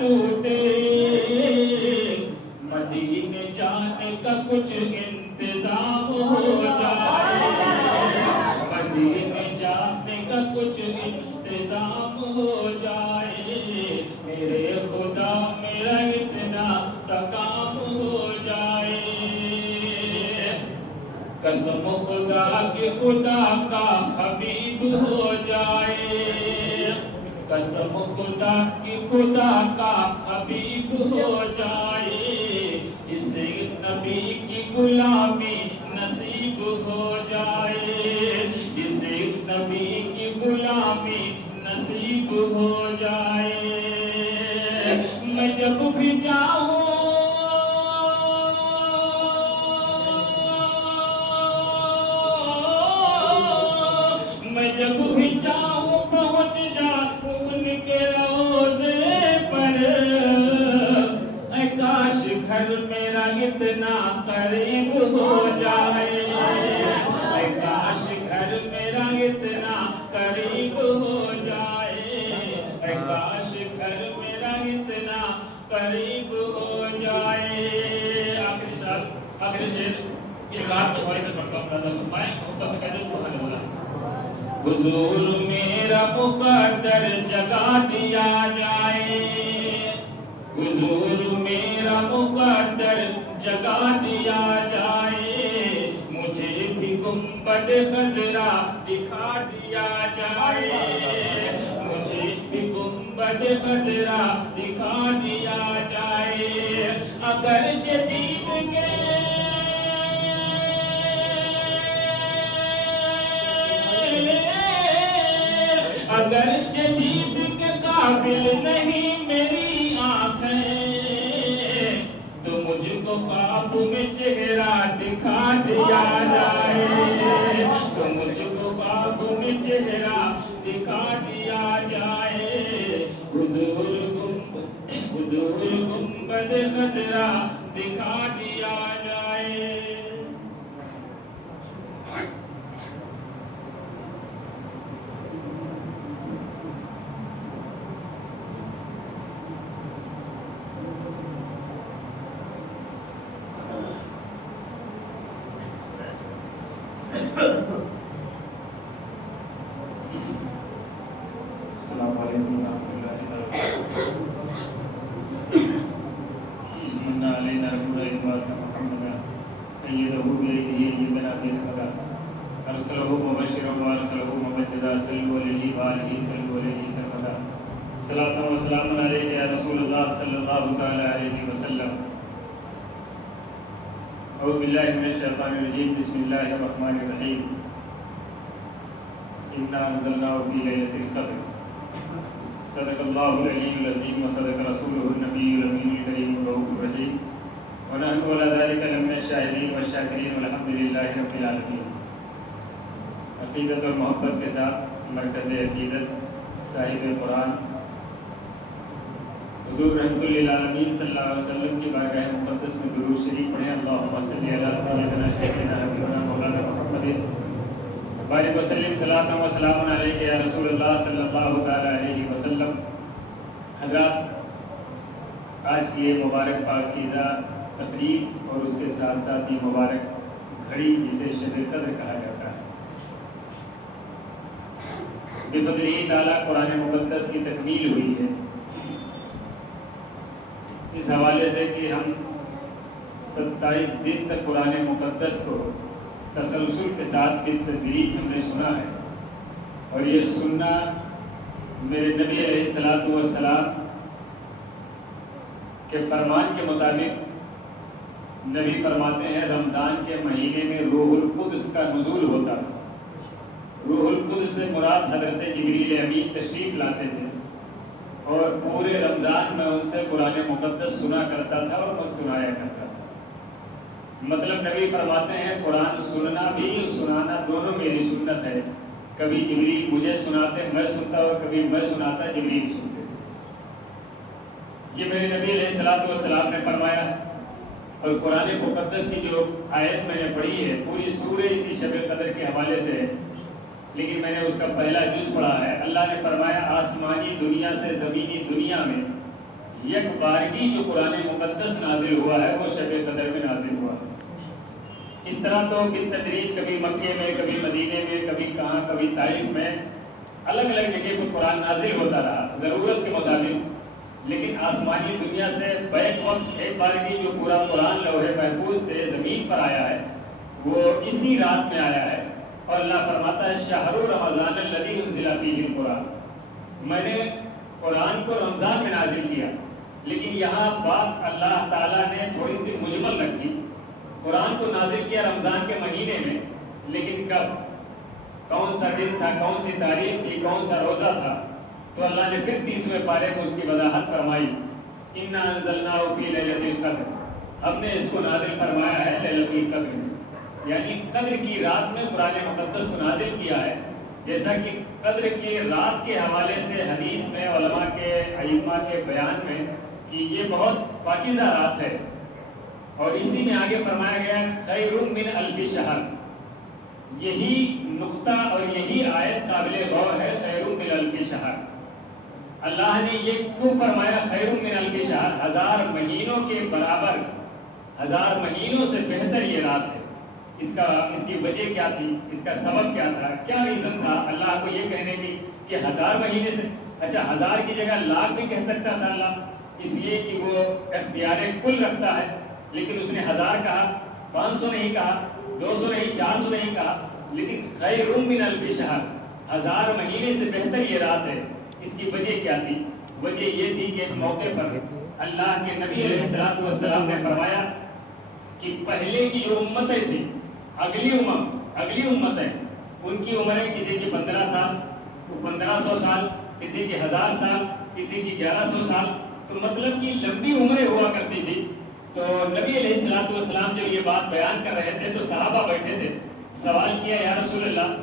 ٹوٹے، مدینے جانے کا کچھ انتظام ہو جائے، مدینے جانے کا کچھ انتظام ہو جائے، میرے خدا میرا اتنا سا کام ہو جائے، قسم خدا کہ خدا کا حبیب ہو جائے، قسم خدا کہ خدا کا حبیب ہو جائے، جسے نبی کی غلامی نصیب ہو جائے، جسے نبی کی غلامی نصیب ہو جائے، میں جب بھی جاؤں جب بھی چاہوں پہنچ جاؤں ان کے روضے پر، اے کاش گھر میرا اتنا قریب ہو جائے، اے کاش گھر میرا اتنا قریب ہو جائے، اے کاش گھر میرا اتنا قریب ہو جائے۔ آخری شعر اس بات کے حوالے سے پڑھتا ہوں، راضا فرمائیں اوپر سے کہتے سبحان اللہ۔ حضور میرا مقدر جگا دیا جائے، حضور میرا مقدر جگا دیا جائے، مجھے بھی گنبد خضرا دکھا دیا جائے، مجھے بھی گنبد خضرا دکھا دیا جائے، اگر جدید کے اگر جدید کے قابل نہیں میری آنکھیں، تو مجھ کو خواب میں چہرہ دکھا دیا جائے، تو مجھ کو خواب میں چہرہ دکھا دیا جائے، حضور گنبد خضرا دکھا دیا جائے۔ السلام علیکم ورحمۃ اللہ وبرکاتہ۔ من علینا رحمۃ اللہ محمد ایدہ بیدہ ایدنا بحمدہ ارسلہ مبشرا وارسلہ مبجدا صلوا علیہ وآلہ صلوا علیہ سرمدا صلاۃ و سلام علیک یا رسول اللہ صلی اللہ تعالی علیہ وسلم۔ اعوذ باللہ من الشیطان الرجیم، بسم اللہ الرحمن الرحیم۔ انا انزلناه فی لیلۃ القدر، صدق اللہ العلی العظیم وصدق رسولہ النبی الامین الکریم الرؤوف الرحیم، ونحن علی ذلک لمن الشاہدین والشاکرین والحمد للہ رب العالمین۔ عقیدت اور محبت کے ساتھ مرکز عقیدت صاحب قرآن حضور رحمۃ للعالمین صلی اللہ علیہ وسلم کی بارگاہ مقدس میں درود شریف پڑھیں۔ اللہم صلی علی سیدنا شیخنا حبیبنا مولانا محمد بارک وسلم صلاۃ و سلام علیک یا رسول اللہ صلی اللہ تعالی علیہ وسلم۔ حضرات، آج کی یہ مبارک پاکیزہ تقریب اور اس کے ساتھ ساتھ یہ مبارک گھڑی جسے شب قدر کہا جاتا ہے، بفضلہ تعالیٰ قرآن مقدس کی تکمیل ہوئی ہے، اس حوالے سے کہ ہم 27 دن تک قرآن مقدس کو تسلسل کے ساتھ بالتدریج ہم نے سنا ہے، اور یہ سننا میرے نبی علیہ الصلوۃ والسلام کے فرمان کے مطابق نبی فرماتے ہیں رمضان کے مہینے میں روح القدس کا نزول ہوتا، روح القدس سے مراد حضرت جبریل امین تشریف لاتے تھے، اور پورے رمضان میں ان سے قرآن مقدس سنا کرتا تھا اور میں سنایا کرتا تھا۔ مطلب نبی فرماتے ہیں قرآن سننا بھی اور سنانا دونوں میری سنت ہے، کبھی جبریل مجھے سناتے میں سنتا اور کبھی میں سناتا جبریل سنتے تھے۔ یہ میرے نبی علیہ الصلوۃ والسلام نے فرمایا، اور قرآن مقدس کی جو آیت میں نے پڑھی ہے پوری سورہ اسی شب قدر کے حوالے سے ہے، لیکن میں نے اس کا پہلا جز پڑھا ہے۔ اللہ نے فرمایا آسمانی دنیا سے زمینی دنیا میں یک بارگی جو قرآن مقدس نازل ہوا ہے وہ شب قدر میں نازل ہوا ہے۔ اس طرح تو بالتدریج کبھی مکے میں، کبھی مدینے میں، کبھی کہاں، کبھی طائف میں، الگ الگ جگہ پر قرآن نازل ہوتا رہا ضرورت کے مطابق، لیکن آسمانی دنیا سے بیک وقت ایک بارگی جو پورا قرآن لوح محفوظ سے زمین پر آیا ہے وہ اسی رات میں آیا ہے۔ اور اللہ فرماتا ہے شہر رمضان الذی انزل فیہ القرآن، میں نے قرآن کو رمضان میں نازل کیا، لیکن یہاں بات اللہ تعالیٰ نے تھوڑی سی مجمل رکھی۔ قرآن کو نازل کیا رمضان کے مہینے میں، لیکن کب، کون سا دن تھا، کون سی تاریخ تھی، کون سا روزہ تھا، تو اللہ نے پھر 30ویں پارے میں اس کی وضاحت فرمائی، اِنَّا أَنزَلْنَاهُ فِي لَيْلَةِ الْقَدْرِ، ہم نے اس کو نازل فرمایا ہے لیلۃ القدر میں، یعنی قدر کی رات میں قرآن مقدس کو نازل کیا ہے۔ جیسا کہ قدر کی رات کے حوالے سے حدیث میں علماء کے ائمہ کے بیان میں کہ یہ بہت پاکیزہ رات ہے، اور اسی میں آگے فرمایا گیا خیر من الف شہر، یہی نقطہ اور یہی آیت قابل غور ہے، خیر من الف شہر۔ اللہ نے یہ کیوں فرمایا خیر من الف شہر، 1000 مہینوں کے برابر، 1000 مہینوں سے بہتر یہ رات ہے؟ اس کی وجہ کیا تھی، اس کا سبب کیا تھا، کیا ریزن تھا اللہ کو یہ کہنے کی کہ 1000 مہینے سے، اچھا 1000 کی جگہ لاکھ بھی کہہ سکتا تھا اللہ، اس لیے کہ وہ اختیار کل رکھتا ہے، لیکن اس نے 1000 کہا، 500 نہیں کہا، 200 نہیں، 400 نہیں کہا، لیکن خیر من الف شہر، 1000 مہینے سے بہتر یہ رات ہے۔ اس کی وجہ کیا تھی؟ وجہ یہ تھی کہ ایک موقع پر اللہ کے نبی علیہ السلام نے فرمایا کہ پہلے کی جو امتیں تھیں، اگلی امتیں، ان کی عمریں کسی کی 15 سال، 1500 سال، کسی کی 1000 سال، کسی کی 1100 سال، تو مطلب کہ لمبی عمریں ہوا کرتی تھی۔ تو نبی علیہ السلام جب یہ بات بیان کر رہے تھے تو صحابہ بیٹھے تھے، سوال کیا یا رسول اللہ،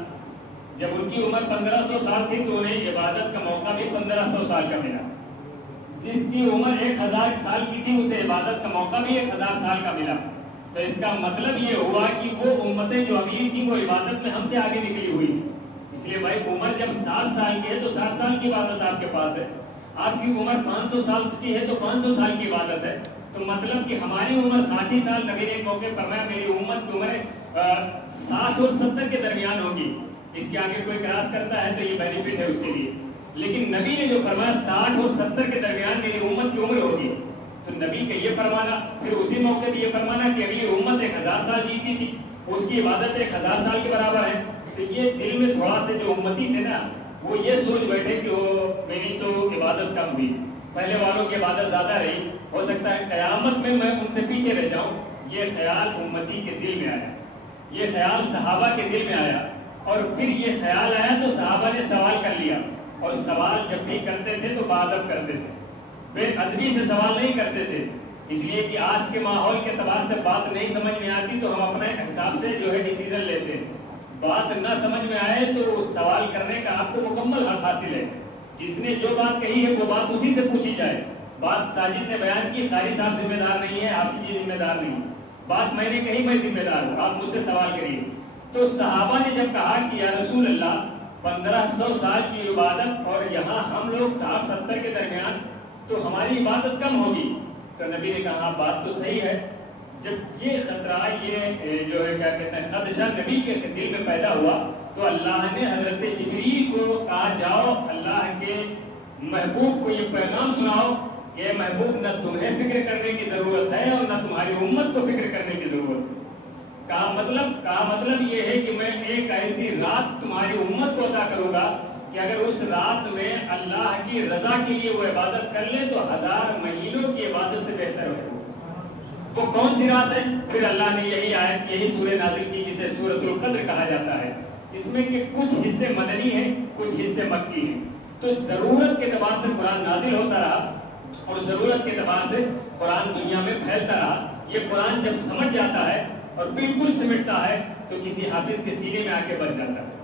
جب ان کی عمر 1500 سال تھی تو انہیں عبادت کا موقع بھی 1500 سال کا ملا، جن کی عمر 1000 سال کی تھی اسے عبادت کا موقع بھی 1000 سال کا ملا، تو اس کا مطلب یہ ہوا کہ وہ امتیں جو اگلی تھیں وہ عبادت میں ہم سے آگے نکلی ہوئی۔ اس لیے بھائی عمر جب 60 سال کی ہے تو 60 سال کی عبادت آپ کے پاس ہے، آپ کی عمر 500 سال کی ہے تو 500 سال کی عبادت ہے، تو مطلب کہ ہماری عمر 60 سال، نبی نے ایک موقع فرمایا میری امت کی عمر 60 اور 70 کے درمیان ہوگی، اس کے آگے کوئی کراس کرتا ہے تو یہ بینیفٹ ہے اس کے لیے، لیکن نبی نے جو فرمایا 60 اور 70 کے درمیان میری امت کی عمر ہوگی، تو نبی کا یہ فرمانا، پھر اسی موقع پہ یہ فرمانا کہ اگلی امت 1000 سال جیتی تھی، اس کی عبادت 1000 سال کے برابر ہے، تو یہ دل میں تھوڑا سے جو امتی تھے نا وہ یہ سوچ بیٹھے کہ وہ میری تو عبادت کم ہوئی، پہلے والوں کی عبادت زیادہ رہی، ہو سکتا ہے قیامت میں ان سے پیچھے رہ جاؤں۔ یہ خیال امتی کے دل میں آیا، یہ خیال صحابہ کے دل میں آیا، اور پھر یہ خیال آیا تو صحابہ نے سوال کر لیا، اور سوال جب بھی کرتے تھے تو بادب کرتے تھے، بے ادبی سے سوال نہیں کرتے تھے، اس لیے کہ آج کے ماحول کے اعتبار سے بات نہیں سمجھ میں آتی تو ہم اپنے حساب سے جو ہے ڈیسیزن لیتے ہیں، بات نہ سمجھ میں آئے تو اس سوال کرنے کا آپ کو مکمل حق حاصل ہے، جس نے جو بات کہی ہے وہ بات اسی سے پوچھی جائے، بات ساجد نے بیان کی، قاری صاحب ذمہ دار نہیں ہے، آپ کی ذمہ دار نہیں، بات میں نے کہی میں ذمہ دار ہوں، آپ مجھ سے سوال کریے۔ تو صحابہ نے جب کہا کہ یا رسول اللہ 1500 سال کی عبادت اور یہاں ہم لوگ 60-70 کے درمیان، تو ہماری عبادت کم ہوگی، تو نبی نے کہا بات تو صحیح ہے۔ جب یہ خطرہ، یہ جو ہے کیا کہتے ہیں خدشہ نبی کے دل میں پیدا ہوا تو اللہ نے حضرت جبریل کو کہا جاؤ اللہ کے محبوب کو یہ پیغام سناؤ کہ محبوب نہ تمہیں فکر کرنے کی ضرورت ہے اور نہ تمہاری امت کو فکر کرنے کی ضرورت ہے۔ کہا مطلب یہ ہے کہ میں ایک ایسی رات تمہاری امت کو عطا کروں گا کہ اگر اس رات میں اللہ کی رضا کے لیے وہ عبادت کر لے تو 1000 مہینوں کی عبادت سے بہتر ہے۔ وہ کون سی رات ہے؟ پھر اللہ نے یہی آیت، یہی سورہ نازل کی جسے سورۃ القدر کہا جاتا ہے، اس میں کہ کچھ حصے مدنی ہیں، کچھ حصے مکی ہیں، تو ضرورت کے اعتبار سے قرآن نازل ہوتا رہا اور ضرورت کے اعتبار سے قرآن دنیا میں پھیلتا رہا۔ یہ قرآن جب سمجھ جاتا ہے اور بالکل سمٹتا ہے تو کسی حافظ کے سینے میں آ کے بس جاتا ہے،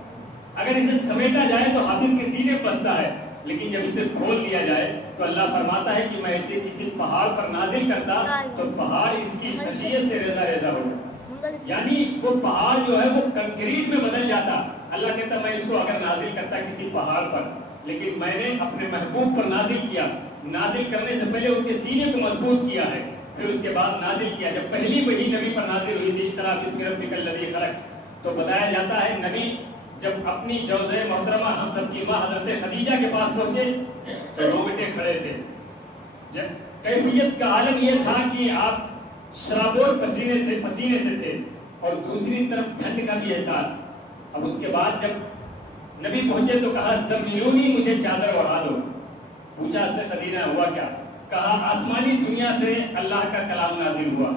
اگر اسے سمیٹا جائے تو حافظ کے سینے بستا ہے، لیکن جب اسے کھول دیا جائے تو اللہ فرماتا ہے کہ میں اسے کسی پہاڑ پر نازل کرتا تو پہاڑ اس کی خشیت سے ریزہ ریزہ ہو جاتا، یعنی وہ پہاڑ جو ہے وہ کنکریٹ میں بدل جاتا۔ اللہ کہتا میں اس کو اگر نازل کرتا کسی پہاڑ پر، لیکن میں نے اپنے محبوب پر نازل کیا، نازل کرنے سے پہلے ان کے سینے کو مضبوط کیا ہے، پھر اس کے بعد نازل کیا. جب پہلی وحی نبی پر نازل ہوئی تھی اقرأ بسم ربک الذی خلق، تو بتایا جاتا ہے نبی جب اپنی جوزہ محترمہ ہم سب کی ماں حضرت خدیجہ کے پاس پہنچے تو روگٹے کھڑے تھے. جب کیفیت کا عالم یہ تھا کہ آپ شرابور پسینے سے تھے اور دوسری طرف ٹھنڈ کا بھی احساس. اب اس کے بعد جب نبی پہنچے تو کہا زملونی، مجھے چادر اڑا دو. پوچھا حضرت خدیجہ ہوا کیا؟ کہا آسمانی دنیا سے اللہ کا کلام نازل ہوا.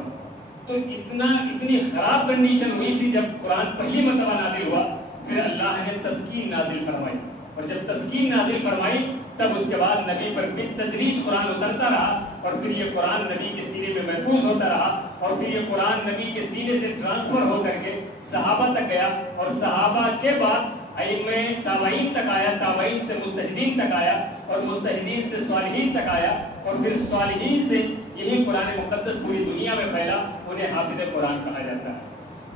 تو اتنی خراب کنڈیشن ہوئی تھی جب قرآن پہلی مرتبہ نازل ہوا، پھر اللہ نے تسکین نازل فرمائی. اور جب تسکین نازل فرمائی تب اس کے بعد نبی پر بالتدریج قرآن اترتا رہا، اور پھر یہ قرآن نبی کے سینے میں محفوظ ہوتا رہا، اور پھر یہ قرآن نبی کے سینے سے ٹرانسفر ہو کر کے صحابہ تک گیا، اور صحابہ کے بعد ائمہ تابعین تک آیا، تابعین سے مجتہدین تک آیا، اور مجتہدین سے صالحین تک آیا، اور پھر صالحین سے یہی قرآن مقدس پوری دنیا میں پھیلا. انہیں حافظ قرآن کہا جاتا ہے.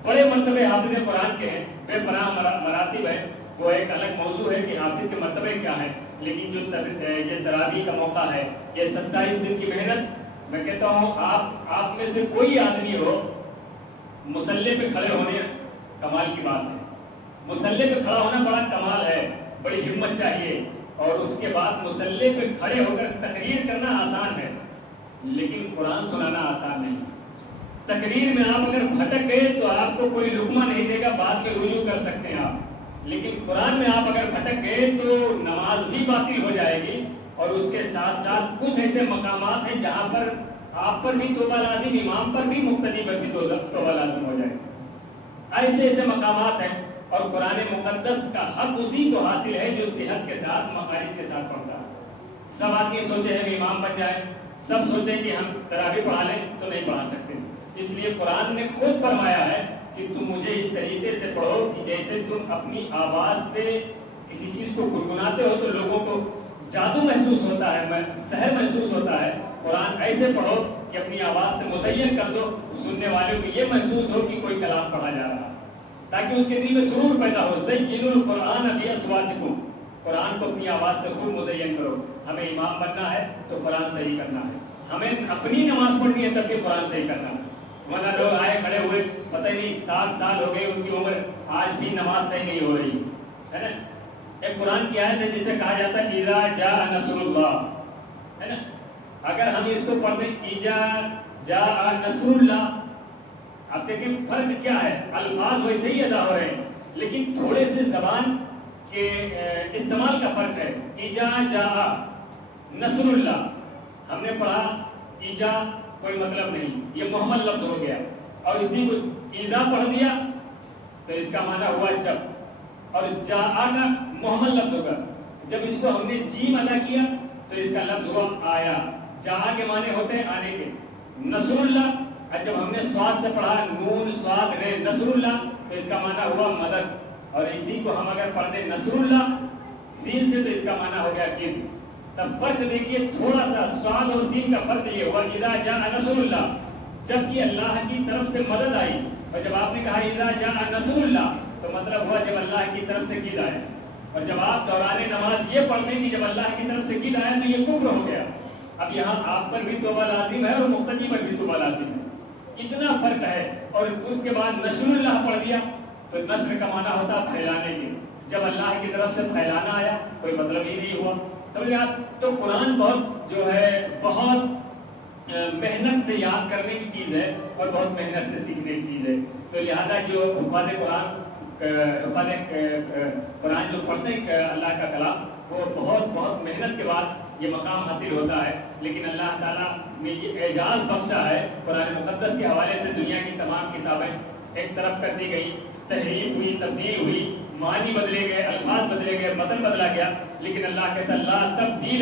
بڑے مرتبے حافظ قرآن کے ہیں، بے پناہ مراتب ہیں. وہ ایک الگ موضوع ہے کہ حافظ کے مرتبے کیا ہیں، لیکن جو یہ تراویح کا موقع ہے، یہ 27 دن کی محنت، میں کہتا ہوں آپ میں سے کوئی آدمی ہو مصلی پہ کھڑے ہونے کمال کی بات ہے. مصلی پہ کھڑا ہونا بڑا کمال ہے، بڑی ہمت چاہیے. اور اس کے بعد مصلی پہ کھڑے ہو کر تقریر کرنا آسان ہے، لیکن قرآن سنانا آسان نہیں. تقریر میں آپ اگر بھٹک گئے تو آپ کو کوئی لقمہ نہیں دے گا، بعد میں رجوع کر سکتے ہیں آپ. لیکن قرآن میں آپ اگر بھٹک گئے تو نماز بھی باطل ہو جائے گی، اور اس کے ساتھ ساتھ کچھ ایسے مقامات ہیں جہاں پر آپ پر بھی توبہ لازم، امام پر بھی، مقتدی پر بھی توبہ لازم ہو جائے. ایسے مقامات ہیں. اور قرآن مقدس کا حق اسی کو حاصل ہے جو صحت کے ساتھ، مخارج کے ساتھ پڑھتا ہے. سب آدمی سوچے ہم امام بن جائیں، سب سوچیں کہ ہم تراویح پڑھا لیں، تو نہیں پڑھا سکتے. اس لیے قرآن نے خود فرمایا ہے کہ تم مجھے اس طریقے سے پڑھو کہ جیسے تم اپنی آواز سے کسی چیز کو گنگناتے ہو تو لوگوں کو جادو محسوس ہوتا ہے، سحر محسوس ہوتا ہے. قرآن ایسے پڑھو کہ اپنی آواز سے مزین کر دو، سننے والوں کو یہ محسوس ہو کہ کوئی کلام پڑھا جا رہا ہے، تاکہ اس کے دل میں سرور پیدا ہو. زینوا القرآن باصواتکم، قرآن کو اپنی آواز سے خوب مزین کرو. ہمیں امام بننا ہے تو قرآن صحیح کرنا ہے، ہمیں اپنی نماز پڑھنی ہے تب بھی قرآن صحیح کرنا ہے. ورنہ لوگ آئے کھڑے ہوئے، پتہ ہی نہیں 7 سال ہو گئے ان کی عمر، آج بھی نماز صحیح نہیں ہو رہی ہے نا. ایک قرآن کی آیت ہے جسے کہا جاتا ہے اذا جاء نصر اللہ، ہے نا. اگر ہم اس کو پڑھ دیں اذا جاء نصر اللہ، آپ دیکھیں فرق کیا ہے. الفاظ ویسے ہی ادا ہو رہے ہیں لیکن تھوڑے سے زبان کے استعمال کا فرق ہے. اذا جاء نصر اللہ، ہم نے پڑھا اذا کوئی مطلب نہیں، یہ محمل لفظ ہو گیا، اور اسی کو اذا پڑھ دیا تو اس کا معنی ہوا جب، اور جاء کا محمل لفظ ہوگا. جب اس کو ہم نے جیم ادا کیا تو اس کا لفظ ہوا آیا. جاء کے معنی ہوتے ہیں آنے کے. نصر اللہ، جب ہم نے سواد سے پڑھا نون سواد رے نصر اللہ تو اس کا معنی ہوا مدد. اور اسی کو ہم اگر پڑھ دیں نصر اللہ سین سے تو اس کا معنی ہو گیا گن. تب فرق دیکھیے تھوڑا سا، سواد اور سین کا فرق یہ ہوا اذا جاء نصر اللہ، جب کہ اللہ کی طرف سے مدد آئی. اور جب آپ نے کہا اذا جاء نصر اللہ تو مطلب ہوا جب اللہ کی طرف سے گد آیا. اور جب آپ دوران نماز یہ پڑھ دیں کہ جب اللہ کی طرف سے گد آیا تو یہ کفر ہو گیا. اب یہاں آپ پر بھی توبہ لازم ہے اور مقتدی پر بھی توبہ لازم ہے، اتنا فرق ہے. اور اس کے بعد نشر اللہ پڑھ دیا تو نشر کا معنی ہوتا پھیلانے کے. جب اللہ کی طرف سے پھیلانا آیا کوئی مطلب ہی نہیں ہوا. سمجھے آپ؟ تو قرآن بہت جو ہے بہت محنت سے یاد کرنے کی چیز ہے اور بہت محنت سے سیکھنے کی چیز ہے. تو لہذا جو حفاظ قرآن جو پڑھتے ہیں اللہ کا کلام، وہ بہت محنت کے بعد یہ مقام حاصل ہوتا ہے. لیکن اللہ تعالیٰ نے یہ اعجاز بخشا ہے، قرآن مقدس کے حوالے سے دنیا کی تمام کتابیں ایک طرف کر دی گئی، تحریف ہوئی، تبدیل ہوئی، معنی بدلے گئے، الفاظ بدلے گئے، متن بدلا گیا. لیکن اللہ کہتا اللہ تبدیل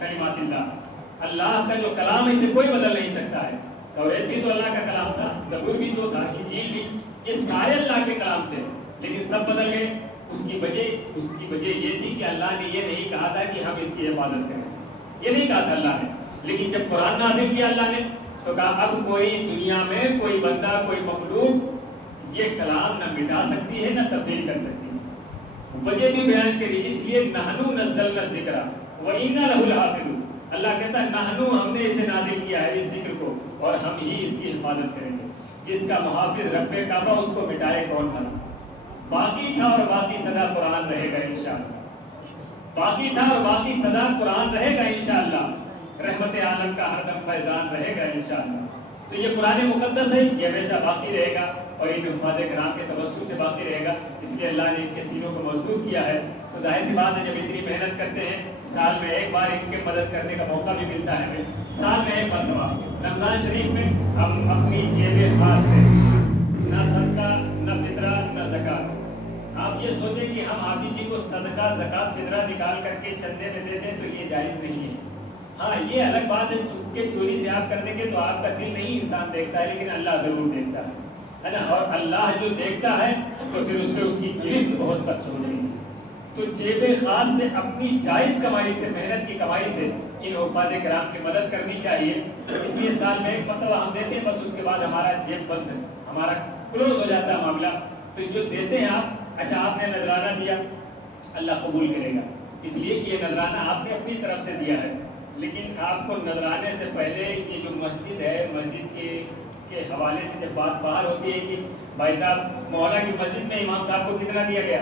کلمات اللہ، اللہ کا جو کلام ہے اسے کوئی بدل نہیں سکتا ہے. توریت بھی تو اللہ کا کلام تھا، زبور بھی تو تھا، انجیل بھی، یہ سارے اللہ کے کلام تھے، لیکن سب بدل گئے. اس کی وجہ یہ تھی کہ اللہ نے یہ نہیں کہا تھا کہ ہم اس کی عبادت کریں، یہ نہیں کہا تھا اللہ نے. لیکن جب قرآن نازل کیا اللہ نے تو کہا اب کوئی دنیا میں کوئی بندہ، کوئی مخلوق یہ کلام نہ مٹا سکتی ہے نہ تبدیل کر سکتی ہے. وجہ بھی بیان کری، اس لیے نحنو نزلنا الذکر وَإِنَّا لَهُ لَحَافِظُونَ، اللہ کہتا ہے نحنو ہم نے اسے نازل کیا ہے اس ذکر کو اور ہم ہی اس کی حفاظت کریں گے. جس کا محافظ رب کعبہ اس کو مٹائے کون بھلا. باقی تھا اور باقی سدا قرآن رہے گا انشاءاللہ. باقی تھا اور باقی سدا قرآن رہے گا انشاءاللہ. رحمت عالم کا ہر دم فیضان رہے گا انشاءاللہ. تو یہ قرآن مقدس ہے, یہ ہمیشہ باقی رہے گا اور ان حفاظ کرام کے توسل سے باقی رہے گا. اس لیے اللہ نے ان کے سینوں کو مضبوط کیا ہے. تو ظاہر کی بات ہے جب اتنی محنت کرتے ہیں, سال میں ایک بار ان کے مدد کرنے کا موقع بھی ملتا ہے ہمیں, سال میں ایک مرتبہ رمضان شریف میں ہم اپنی جیب خاص سے نہ صدقہ نہ فطرہ نہ زکات. آپ یہ سوچیں کہ ہم حافظ جی کو صدقہ زکات فطرہ نکال کر کے چندے میں دیتے ہیں تو یہ جائز نہیں ہے. ہاں یہ الگ بات ہے, چھپ کے چوری سے آپ کرنے کے تو آپ کا دل نہیں انسان دیکھتا ہے, لیکن اللہ ضرور دیکھتا ہے نا. اور اللہ جو دیکھتا ہے تو پھر اس پہ اس کی گرفت بہت سخت ہوتی ہے. تو جیب خاص سے اپنی جائز کمائی سے, محنت کی کمائی سے ان حفاظ کرام کی مدد کرنی چاہیے. اس لیے سال میں ایک مرتبہ ہم دیتے ہیں, بس اس کے بعد ہمارا جیب بند ہے, ہمارا کلوز ہو جاتا ہے معاملہ. تو جو دیتے ہیں آپ, اچھا آپ نے نذرانہ دیا, اللہ قبول کرے گا, اس لیے کہ یہ نذرانہ آپ نے اپنی طرف سے دیا ہے. لیکن آپ کو نذرانے سے پہلے یہ جو مسجد ہے, مسجد کے حوالے سے جب بات باہر ہوتی ہے کہ بھائی صاحب مولا کی مسجد میں امام صاحب کو کتنا دیا گیا,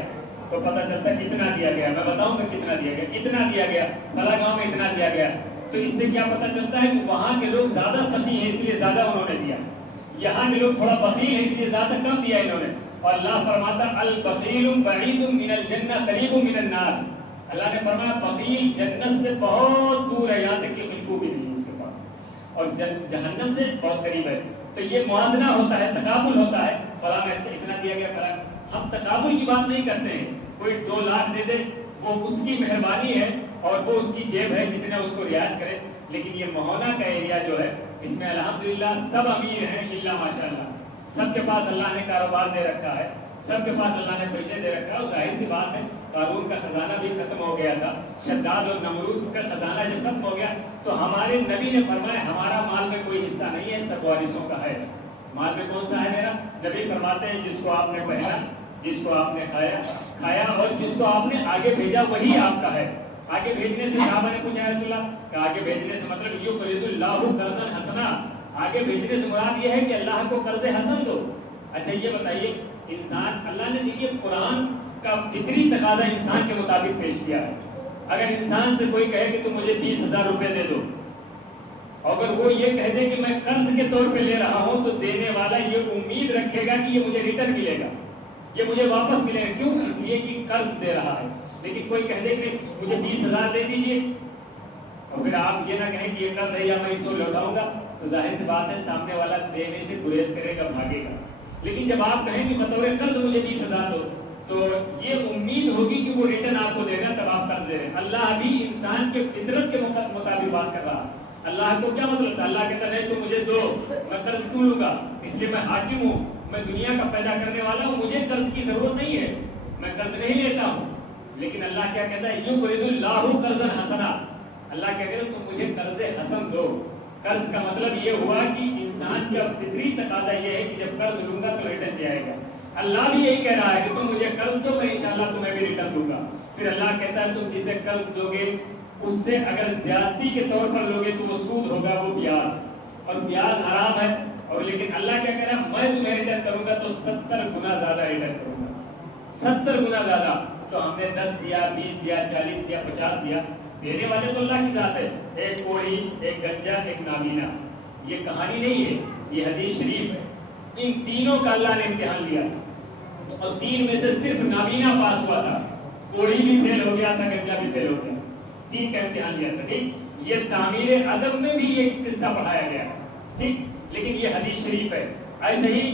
تو پتہ چلتا ہے کتنا دیا گیا. میں بتاؤں میں کتنا دیا گیا, اتنا دیا گیا, فلاں گاؤں میں اتنا دیا گیا. تو اس سے کیا پتہ چلتا ہے کہ وہاں کے لوگ زیادہ سخی ہیں اس لیے زیادہ انہوں نے دیا, یہاں کے لوگ تھوڑا بخیل ہیں اس لیے زیادہ کم دیا انہوں نے. اور اللہ فرماتا البخیل بعید من الجنہ قریب من النار. اللہ نے فرمایا بخیل جنت سے بہت دور ہے, یہاں تک کہ خوشبو بھی نہیں اس کے پاس, اور جہنم سے بہت قریب ہے. تو یہ موازنہ ہوتا ہے, تقابل ہوتا ہے, فلاں میں اتنا دیا گیا فلاں. ہم تقابل کی بات نہیں کرتے ہیں, کوئی 2 لاکھ دے دے وہ اس کی مہربانی ہے اور وہ اس کی جیب ہے جتنا اس کو رعایت کرے. لیکن یہ مہونا کا ایریا جو ہے اس میں الحمدللہ سب امیر ہیں الا ماشاءاللہ. سب کے پاس اللہ نے کاروبار دے رکھا ہے, سب کے پاس اللہ نے پیسے دے رکھا ہے. اور ظاہر سی بات ہے قارون کا خزانہ بھی ختم ہو گیا تھا, شداد اور نمرود کا خزانہ جب ختم ہو گیا تو ہمارے نبی نے فرمایا ہمارا مال میں کوئی حصہ نہیں ہے, سب وارثوں کا ہے. مال میں کون سا ہے میرا؟ نبی فرماتے ہیں جس کو آپ نے پہنا, جس کو آپ نے کھایا اور جس کو آپ نے آگے بھیجا وہی آپ کا ہے. آگے بھیجنے سے صحابہ نے پوچھا رسول اللہ کہ آگے بھیجنے سے مطلب یقرض اللہ قرضا حسنا, آگے بھیجنے سے مراد یہ ہے کہ اللہ کو قرض حسن دو. اچھا یہ بتائیے انسان, اللہ نے دیکھیے قرآن کا فطری تقاضا انسان کے مطابق پیش کیا ہے. اگر انسان سے کوئی کہے کہ تم مجھے 20,000 روپے دے دو, اگر وہ یہ کہہ دے کہ میں قرض کے طور پہ لے رہا ہوں, تو دینے والا یہ امید رکھے گا کہ یہ مجھے ریٹرن ملے گا, یہ مجھے واپس ملے گا. کیوں؟ اس لیے کہ قرض دے رہا ہے. لیکن کوئی کہہ دے کہ مجھے 20,000 دے دیجئے اور پھر آپ یہ نہ کہیں کہ یہ قرض ہے یا میں اس کو لوٹاؤں گا, تو ظاہر سی بات ہے سامنے والا دینے سے گریز کرے گا, بھاگے گا. لیکن جب آپ کہیں کہ بطور قرض مجھے 20,000 دو, تو یہ امید ہوگی کہ وہ ریٹرن آپ کو دے گا, تب آپ قرض دے رہے ہیں. اللہ بھی انسان کے فطرت کے مطابق بات کر رہا. اللہ کو کیا مطلب ہے؟ اللہ کہتا نہیں تو مجھے دو, میں قرض کیوں لوں گا, اس لیے میں حاکم ہوں, میں دنیا کا پیدا کرنے والا ہوں, مجھے قرض کی ضرورت نہیں ہے, میں قرض نہیں لیتا ہوں. لیکن اللہ کیا کہتا ہے یقرض اللہ قرضا حسنا, اللہ کہتے ہیں تم مجھے قرض حسن دو. قرض کا مطلب یہ ہوا کہ انسان کا فطری تقاضا یہ ہے کہ جب قرض لوں گا تو ریٹرن بھی آئے گا. اللہ بھی یہی کہہ رہا ہے کہ تم مجھے قرض دو, میں انشاءاللہ تمہیں بھی ریٹرن دوں گا. پھر اللہ کہتا ہے تم جسے قرض دو گے اس سے اگر زیادتی کے طور پر لوگے تو وہ سود ہوگا, وہ بیاض, اور بیاض حرام ہے. اور لیکن اللہ کیا کہہ رہا ہے میں تمہیں ریٹرن کروں گا تو 70 گنا زیادہ ریٹرن کروں گا, 70 گنا زیادہ. تو ہم نے 10 دیا, 20 دیا, 40 دیا, 50 دیا. دینے والے تو اللہ کی ذات ہے. ایک کوڑی, ایک گنجا, ایک نابینا, یہ کہانی نہیں ہے, یہ حدیث شریف ہے. ان تینوں کا اللہ نے امتحان لیا اور 3 میں سے صرف نابینا پاس ہوا تھا, کوڑی بھی فیل ہو گیا تھا, گنجا بھی فیل ہو گیا. 3 کا امتحان لیا تھا. ٹھیک, یہ تعمیر ادب میں بھی یہ قصہ پڑھایا گیا. ٹھیک, لیکن یہ حدیث شریف ہے. ایسے ہی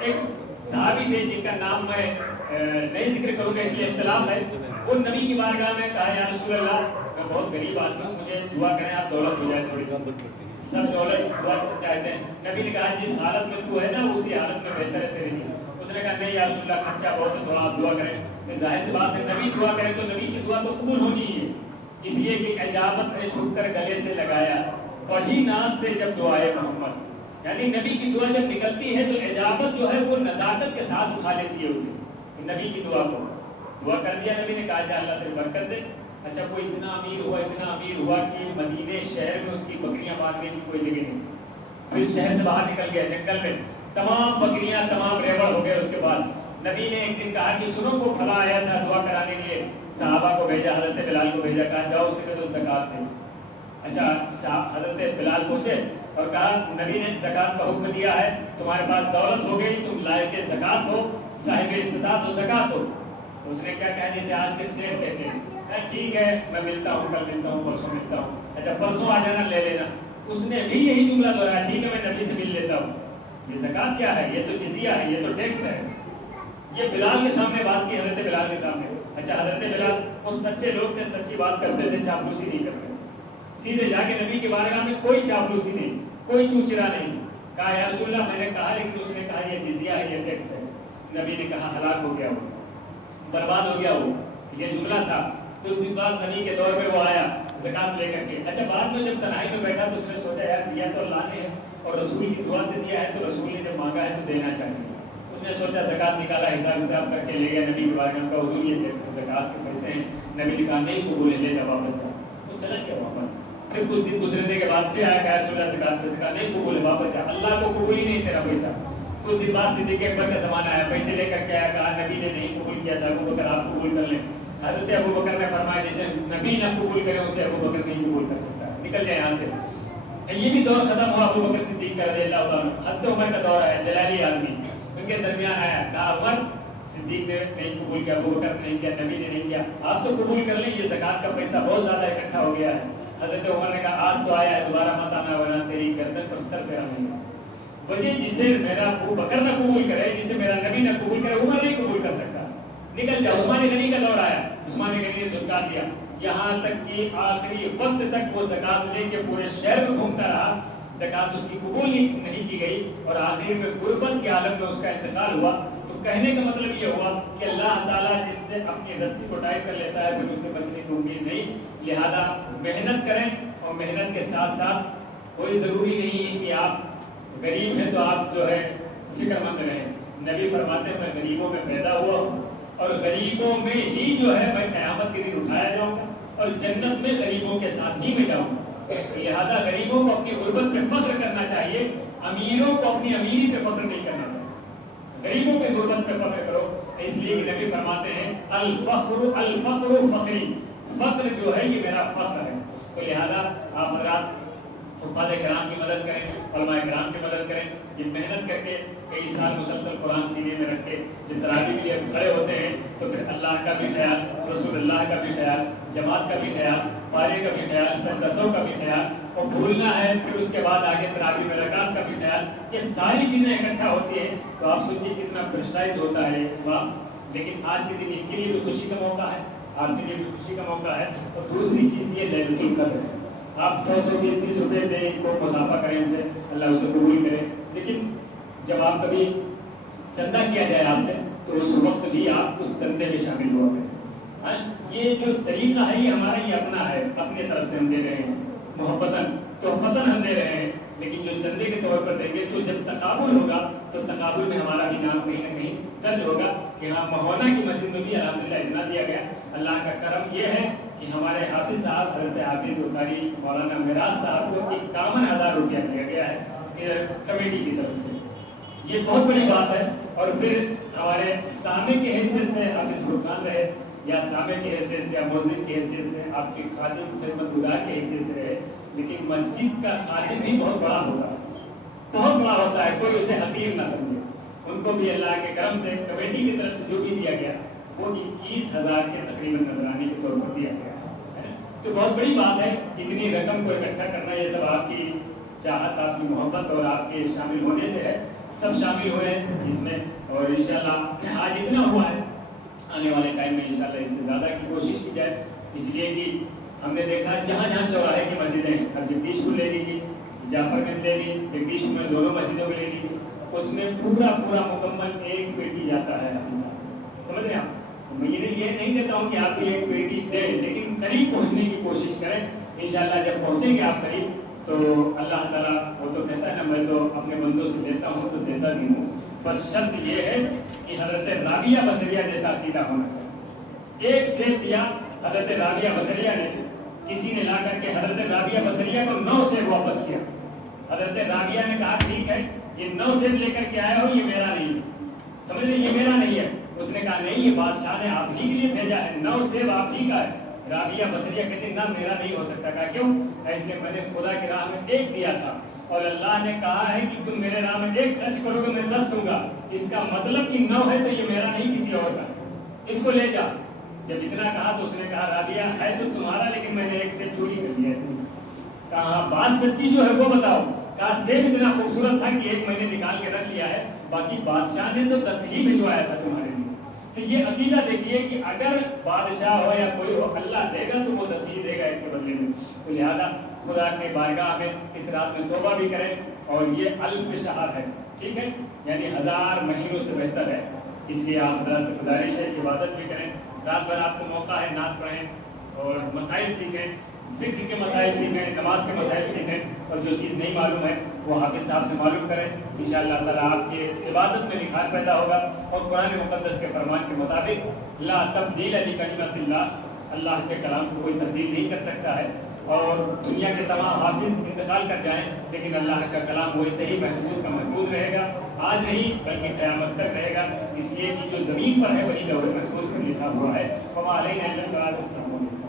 ایک صحابی تھے جن کا نام میں نہیں ذکر کروں گا اس لیے اختلاف ہے. وہ نبی کی بارگاہ میں کہا یا رسول اللہ میں بہت غریب آدمی ہوں, مجھے دعا کریں آپ دولت ہو جائے تھوڑی سی, سب دولت دعا چاہتے ہیں. نبی نے کہا جس حالت میں تو ہے نا اسی حالت میں بہتر ہے تیرے لیے. اس نے کہا نہیں یا رسول اللہ خرچہ بہت ہے, تھوڑا آپ دعا کریں. ظاہر سی بات ہے نبی دعا کریں تو نبی کی دعا تو قبول ہونی ہے, اس لیے کہ اجابت نے چھپ کر گلے سے لگایا وہی ناز سے جب دعائے محمد, یعنی نبی کی دعا جب نکلتی ہے تو اجابت جو ہے وہ نزاکت کے ساتھ اٹھا لیتی ہے اسے. نبی کی دعا کو دعا کر دیا, نبی نے کہا کہ اللہ تیری برکت دے. اچھا کوئی اتنا امیر ہوا کہ مدینے شہر میں اس کی بکریاں باندھنے کی کوئی جگہ نہیں، پھر شہر سے باہر نکل گیا جنگل میں، تمام بکریاں تمام ریوڑ ہو گئے۔ اس کے بعد نبی نے ایک دن کہا کہ سنو کو پھلا آیا تھا دعا کرانے کے لیے، صحابہ کو بھیجا، حضرت بلال کو بھیجا، کہا جاؤ اس سے زکات دے۔ اچھا حضرت بلال پہنچے اور کہا نبی نے زکات کا حکم دیا ہے، تمہارے پاس دولت ہو گئی، تم لائق زکات ہو، صاحب استطاعت ہو، زکات ہو۔ تو اس نے کیا کہا جیسے آج کے سیب کہتے ہیں، ٹھیک ہے میں ملتا ہوں، کل ملتا ہوں، پرسوں ملتا ہوں، اچھا پرسوں آ جانا لے لینا۔ اس نے بھی یہی جملہ دہرایا، ٹھیک ہے میں نبی سے مل لیتا ہوں۔ یہ زکات کیا ہے؟ یہ تو جزیہ ہے، یہ تو ٹیکس ہے۔ یہ بلال کے سامنے بات کی، حضرت بلال کے سامنے۔ اچھا حضرت بلال وہ سچے لوگ تھے، سچی بات کرتے تھے، چاپلوسی نہیں کرتے، سیدھے جا کے نبی کے بارگاہ میں کوئی چاپلوسی نہیں، کوئی چوچرا نہیں، کہا یا رسول اللہ میں نے کہا، لیکن اس نے کہا یہ جزیہ ہے، یہ ٹیکس ہے۔ نبی نے کہا ہلاک ہو گیا وہ، برباد ہو گیا وہ، یہ جملہ تھا۔ کچھ دن بعد نبی کے دور میں وہ آیا زکات لے کر کے۔ اچھا بعد میں جب تنہائی میں بیٹھا تو اس نے سوچا یار دیا تو اللہ نے ہے اور رسول کی دعا سے دیا ہے، تو رسول نے جب مانگا ہے تو دینا چاہیے۔ اس نے سوچا زکات نکالا، حساب کتاب کر کے لے گیا نبی کے بارے میں، کا حضور یہ زکات کے پیسے ہیں۔ نبی نے کہا نہیں قبول ہے، لے جا واپس جا۔ وہ چلا گیا واپس۔ پھر کچھ دن گزرنے کے بعد پھر آیا کہ رسول اللہ زکات پیسے، کہا نہیں قبول ہے، واپس جا، اللہ کو قبول ہی نہیں تیرا پیسہ۔ کچھ دن بعد صدیق اکبر کا زمانہ آیا، پیسے لے کر کے آیا، کہا نبی نے نہیں قبول کیا تھا، ابو بکر آپ قبول کر لیں۔ حضرت ابو بکر نے فرمایا جسے نبی نہ قبول کرے اسے ابو بکر نہیں قبول کر سکتا، نکل جائے یہاں سے۔ یہ بھی دور ختم ہوا ابو بکر صدیق کا رضی اللہ عنہ۔ حضرت عمر کا دور آیا، جلالی آدمی ان کے درمیان آیا، کہا عمر صدیق نے نہیں قبول کیا، ابو بکر نے نہیں کیا، نبی نے نہیں کیا، آپ تو قبول کر لیں، یہ زکات کا پیسہ بہت زیادہ اکٹھا ہو گیا ہے۔ حضرت عمر نے کہا آج تو آیا ہے، دوبارہ مت آنا ورنہ تیری گردن پر سر تیرا نہیں ہے۔ وجہ جسے میرا ابو بکر نہ قبول کرے، جسے میرا نبی نہ قبول کرے، عمر نہیں قبول کر سکتا، نکل جا۔ عثمان غنی کا دور آیا، عثمان غنی نے دھتکار دیا، یہاں تک کہ آخری وقت تک وہ زکات لے کے پورے شہر میں گھومتا رہا، زکات اس کی قبول نہیں کی گئی، اور آخر میں غربت کے عالم میں اس کا انتقال ہوا۔ تو کہنے کا مطلب یہ ہوا کہ اللہ تعالیٰ جس سے اپنی رسی کو ٹائٹ کر لیتا ہے پھر اسے بچنے کی امید نہیں، لہذا محنت کریں، اور محنت کے ساتھ ساتھ کوئی ضروری نہیں ہے کہ آپ غریب ہیں تو آپ جو ہے فکر مند رہیں۔ نبی فرماتے ہیں میں غریبوں میں پیدا ہوا ہوں، اور غریبوں میں ہی جو ہے میں قیامت کے دن اٹھایا جاؤں گا، اور جنت میں غریبوں کے ساتھ ہی میں جاؤں گا۔ لہذا غریبوں کو اپنی غربت پہ فخر کرنا چاہیے، امیروں کو اپنی امیری پہ فخر نہیں کرنا چاہیے، غریبوں کے غربت پہ فخر کرو۔ اس لیے کہ نبی فرماتے ہیں الفقر فخری، فقر جو ہے یہ میرا فخر ہے۔ تو لہذا آپ حضرات حفاظ کرام کی مدد کریں، علماء کرام کی مدد کریں، یہ محنت کر کے کئی سال مسلسل قرآن سینے میں رکھ کے جب تراویح کے لیے کھڑے ہوتے ہیں تو پھر اللہ کا بھی خیال، رسول اللہ کا بھی خیال، جماعت کا بھی خیال، پارے کا بھی خیال، سجدوں کا بھی خیال، اور بھولنا ہے پھر اس کے بعد آگے تراویح میں رکعت کا بھی خیال، یہ ساری چیزیں اکٹھا ہوتی ہیں تو آپ سوچیے کتنا پریشرائز ہوتا ہے وقت۔ لیکن آج کے دن ان کے لیے بھی خوشی کا موقع ہے، آپ کے لیے بھی خوشی کا موقع ہے۔ اور دوسری چیز یہ لیلۃ القدر ہے، آپ 100 20 روپے دیں ان کو، مسافہ کریں ان سے، اللہ اسے قبول کرے۔ لیکن جب آپ کبھی چندہ کیا جائے آپ سے تو اس وقت بھی آپ اس چندے میں شامل ہوا کریں۔ یہ جو طریقہ ہے یہ ہمارا یہ اپنا ہے، اپنے طرف سے ہم دے رہے ہیں، محبتاً تحفتاً ہم دے رہے ہیں، لیکن جو چندے کے طور پر دیں گے تو جب تقابل ہوگا تو تقابل میں ہمارا بھی نام کہیں نہ کہیں درج ہوگا کہ ہاں مہونا کی مسجد میں بھی الحمدللہ اتنا دیا گیا۔ اللہ کا کرم یہ ہے کہ ہمارے حافظ صاحب حضرت حافظ قاری مولانا میراث صاحب کو 51,000 روپیہ دیا گیا ہے ادھر کمیٹی کی طرف سے، یہ بہت بڑی بات ہے۔ اور پھر ہمارے سامع کی حیثیت سے حافظ فرقان رہے، یا سامع کی حیثیت سے، یا مؤذن کی حیثیت سے، آپ کی خادم خدمت گزار کی حیثیت سے رہے، لیکن مسجد کا خادم بھی بہت بڑا ہوتا ہے، بہت بڑا ہوتا ہے، کوئی اسے حقیر نہ سمجھے۔ ان کو بھی اللہ کے کرم سے کمیٹی کی طرف سے جو بھی دیا گیا وہ 21,000 کے تقریباً نذرانے کے طور پر دیا گیا ہے۔ تو بہت بڑی بات ہے، اتنی رقم کو اکٹھا کرنا، یہ سب آپ کی چاہت، آپ کی محبت اور آپ کے شامل ہونے سے ہے۔ سب شامل ہوئے اس میں، اور انشاءاللہ آج اتنا ہوا ہے، آنے والے ٹائم میں انشاءاللہ اس سے زیادہ کی کوشش کی جائے، اس لیے کہ ہم نے دیکھا جہاں جہاں چوراہے کی مسجدیں ہیں، اب جگدیش پور لے لیجیے، جعفر گنج لے لیجیے، جگدیش پور میں دونوں مسجدوں کو لے لیجیے، اس میں پورا مکمل ایک پیٹی جاتا ہے حافظ صاحب، سمجھ رہے ہیں آپ؟ تو میں یہ نہیں کہتا ہوں کہ آپ بھی ایک پیٹی دیں، لیکن قریب پہنچنے کی کوشش کریں۔ انشاءاللہ جب پہنچیں گے آپ قریب تو اللہ تعالیٰ، وہ تو کہتا ہے نا میں تو اپنے بندوں سے دیتا ہوں تو دیتا بھی ہوں، بس شرط یہ ہے کہ حضرت رابعہ بصریہ جیسا عقیدہ ہونا چاہیے۔ ایک سیب دیا حضرت رابعہ بصریہ نے، کسی نے لا کر کے حضرت رابعہ بصریہ کو 9 سیب واپس کیا. حضرت رابعہ نے کہا ٹھیک ہے یہ 9 سیب لے کر کے آئے ہو، یہ میرا نہیں ہے، سمجھ لیں یہ میرا نہیں ہے. اس نے کہا نہیں یہ بادشاہ نے آپ ہی کے لیے بھیجا ہے، 9 سیب آپ ہی کا ہے. رابعہ بصریہ کہتے ہیں نہ میرا نہیں ہو سکتا. کہا کیوں؟ اس لیے میں نے خدا کی راہ میں 1 دیا تھا اور اللہ نے کہا ہے کہ تم میرے راہ میں 1 خرچ کرو گے میں 10 دوں گا. اس کا مطلب کہ 9 ہے تو یہ میرا نہیں کسی اور کا، اس کو لے جا. جب اتنا کہا تو اس نے کہا رابعہ ہے تو تمہارا لیکن میں نے 1 سیب چوری کر لیا. کہا بات سچی جو ہے وہ بتاؤ. کہا سیب اتنا خوبصورت تھا کہ 1 میں نے نکال کے رکھ لیا ہے، باقی بادشاہ نے تو 10 ہی بھجوایا تھا تمہارے لیے. تو یہ عقیدہ دیکھیے کہ اگر بادشاہ ہو یا کوئی ہو اللہ دے گا تو وہ 10 ہی دے گا 1 کے بدلے میں. تو لہذا خدا کے بارگاہ میں اس رات میں توبہ بھی کریں. اور یہ 1000 شہر ہے، ٹھیک ہے، یعنی 1000 مہینوں سے بہتر ہے. اس لیے آپ خدا سے گزارش ہے کہ عبادت بھی کریں. رات بھر آپ کو موقع ہے نعت پڑھیں اور مسائل سیکھیں، فقہ کے مسائل سیکھیں، نماز کے مسائل سیکھیں، اور جو چیز نہیں معلوم ہے وہ حافظ صاحب سے معلوم کریں. انشاءاللہ تعالیٰ آپ کی عبادت میں نکھار پیدا ہوگا. اور قرآن مقدس کے فرمان کے مطابق لا تبدیل لکلمۃ اللہ، اللہ کے کلام کو کوئی تبدیل نہیں کر سکتا ہے. اور دنیا کے تمام حافظ انتقال کر جائیں لیکن اللہ کا کلام ویسے ہی محفوظ کا محفوظ رہے گا، آج نہیں بلکہ قیامت تک رہے گا. اس لیے کہ جو زمین پر ہے وہی لوح محفوظ میں لکھا ہوا ہے. وما علینا الا البلاغ. السلام علیکم.